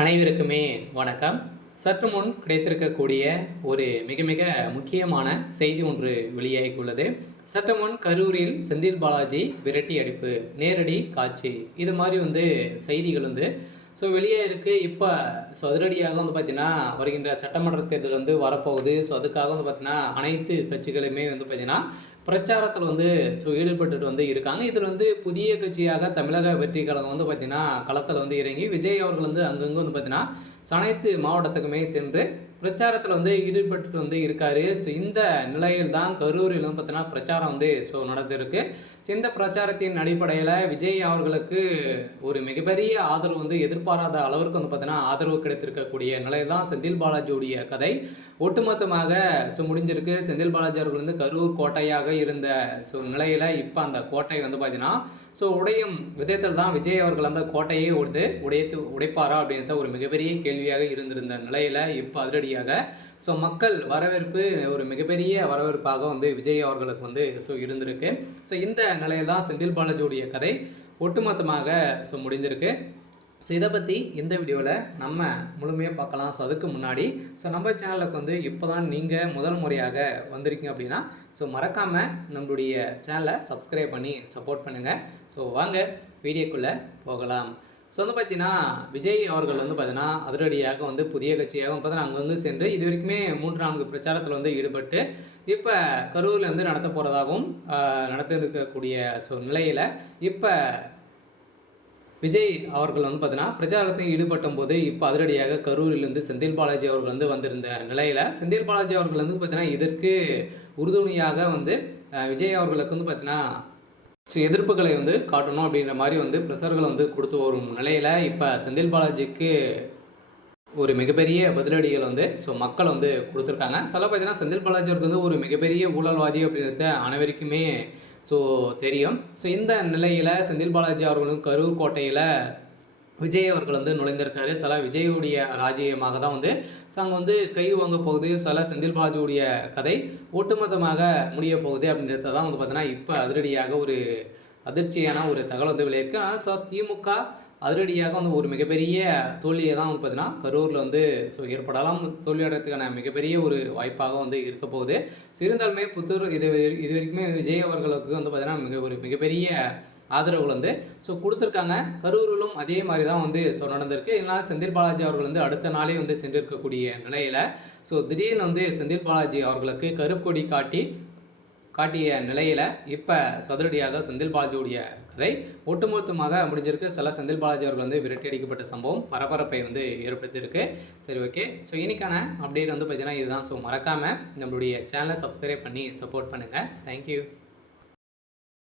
அனைவருக்குமே வணக்கம். சற்று முன் கிடைத்திருக்கக்கூடிய ஒரு மிக மிக முக்கியமான செய்தி ஒன்று வெளியாகியுள்ளது. சற்று முன் கரூரில் செந்தில் பாலாஜி விரட்டி அடிப்பு, நேரடி காட்சி, இது மாதிரி செய்திகள் வெளியே இருக்குது. இப்போ அதிரடியாக பார்த்தீங்கன்னா வருகின்ற சட்டமன்ற தேர்தல் வரப்போகுது. அதுக்காக பார்த்தீங்கன்னா அனைத்து கட்சிகளுமே பார்த்தீங்கன்னா பிரச்சாரத்தில் ஈடுபட்டுட்டு இருக்காங்க. இதில் புதிய கட்சியாக தமிழக வெற்றி கழகம் பார்த்தீங்கன்னா களத்தில் இறங்கி விஜய் அவர்கள் அங்கங்கே பார்த்தீங்கன்னா அனைத்து மாவட்டத்துக்குமே சென்று பிரச்சாரத்தில் ஈடுபட்டு இருக்காரு. இந்த நிலையில் தான் கரூரில் பார்த்தீங்கன்னா பிரச்சாரம் நடந்திருக்கு. இந்த பிரச்சாரத்தின் அடிப்படையில் விஜய் அவர்களுக்கு ஒரு மிகப்பெரிய ஆதரவு எதிர்பாராத அளவிற்கு பார்த்தீங்கன்னா ஆதரவு கிடைத்திருக்கக்கூடிய நிலையில் தான் செந்தில் பாலாஜியுடைய கதை ஒட்டுமொத்தமாக முடிஞ்சிருக்கு. செந்தில் பாலாஜி அவர்கள் கரூர் கோட்டையாக இருந்த நிலையில் இப்போ அந்த கோட்டை பார்த்தீங்கன்னா உடையும் விதத்தில் தான் விஜய் அவர்கள் அந்த கோட்டையை உடைப்பாரா அப்படின்றத ஒரு மிகப்பெரிய கேள்வியாக இருந்திருந்த நிலையில் இப்போ அதிரடியாக மக்கள் வரவேற்பு ஒரு மிகப்பெரிய வரவேற்பாக விஜய் அவர்களுக்கு இருந்திருக்கு. இந்த நிலையில் தான் செந்தில் பாலாஜியுடைய கதை ஒட்டுமொத்தமாக முடிந்திருக்கு. இதை பற்றி இந்த வீடியோவில் நம்ம முழுமையாக பார்க்கலாம். அதுக்கு முன்னாடி நம்ம சேனலுக்கு இப்போ தான் நீங்கள் முதல் முறையாக வந்திருக்கீங்க அப்படின்னா மறக்காமல் நம்மளுடைய சேனலை சப்ஸ்கிரைப் பண்ணி சப்போர்ட் பண்ணுங்கள். வாங்க வீடியோக்குள்ளே போகலாம். பார்த்தீங்கன்னா விஜய் அவர்கள் பார்த்தீங்கன்னா அதிரடியாக புதிய கட்சியாக பார்த்தீங்கன்னா அங்கங்கே சென்று இது வரைக்குமே 3-4 பிரச்சாரத்தில் ஈடுபட்டு இப்போ கரூரில் நடத்த போகிறதாகவும் நடத்திருக்கக்கூடிய நிலையில் இப்போ விஜய் அவர்கள் பார்த்தீங்கன்னா பிரச்சாரத்தில் ஈடுபட்டும் போது இப்போ அதிரடியாக கரூரிலிருந்து செந்தில் பாலாஜி அவர்கள் வந்திருந்த நிலையில் செந்தில் பாலாஜி அவர்கள் பார்த்தீங்கன்னா இதற்கு உறுதுணையாக விஜய் அவர்களுக்கு பார்த்தீங்கன்னா எதிர்ப்புகளை காட்டணும் அப்படின்ற மாதிரி ப்ரெஷர்களை கொடுத்து வரும் நிலையில் இப்போ செந்தில் பாலாஜிக்கு ஒரு மிகப்பெரிய பதிலடிகள் மக்கள் கொடுத்துருக்காங்க. பார்த்தீங்கன்னா செந்தில் பாலாஜி அவருக்கு ஒரு மிகப்பெரிய ஊழல்வாதி அப்படின்றத அனைவருக்குமே தெரியும். இந்த நிலையில் செந்தில் பாலாஜி அவர்களும் கரூர் கோட்டையில் விஜய் அவர்கள் நுழைந்திருக்காரு. விஜயுடைய ராஜ்யமாக தான் அங்கே கை வாங்க போகுது. செந்தில் பாலாஜியுடைய கதை ஒட்டுமொத்தமாக முடிய போகுது அப்படின்றத தான் பார்த்தீங்கன்னா இப்போ அதிரடியாக ஒரு அதிர்ச்சியான ஒரு தகவல் விளையிருக்கு. ஆனால் திமுக அதிரடியாக ஒரு மிகப்பெரிய தோல்வியை தான் பார்த்தீங்கன்னா கரூரில் ஏற்படலாம். தோல்வியடைறதுக்கான மிகப்பெரிய ஒரு வாய்ப்பாக இருக்க போகுது. இருந்தாலுமே புத்தூர் இது வரைக்குமே விஜய் அவர்களுக்கு பார்த்தீங்கன்னா மிகப்பெரிய ஆதரவுகள் கொடுத்துருக்காங்க. கரூரிலும் அதே மாதிரி தான் நடந்திருக்கு. இதனால் செந்தில் பாலாஜி அவர்கள் அடுத்த நாளே சென்றிருக்கக்கூடிய நிலையில் திடீர்னு செந்தில் பாலாஜி அவர்களுக்கு கருப்பு கொடி காட்டிய நிலையில் இப்போ சதுரடியாக செந்தில் பாலாஜியுடைய கதை ஒட்டுமொத்தமாக முடிஞ்சிருக்கு. செந்தில் பாலாஜி அவர்கள் விரட்டி அடிக்கப்பட்ட சம்பவம் பரபரப்பை ஏற்படுத்தியிருக்கு. ஓகே. இன்னைக்கான அப்டேட் பார்த்தீங்கன்னா இதுதான். மறக்காமல் நம்மளுடைய சேனலை சப்ஸ்கிரைப் பண்ணி சப்போர்ட் பண்ணுங்கள். தேங்க்யூ.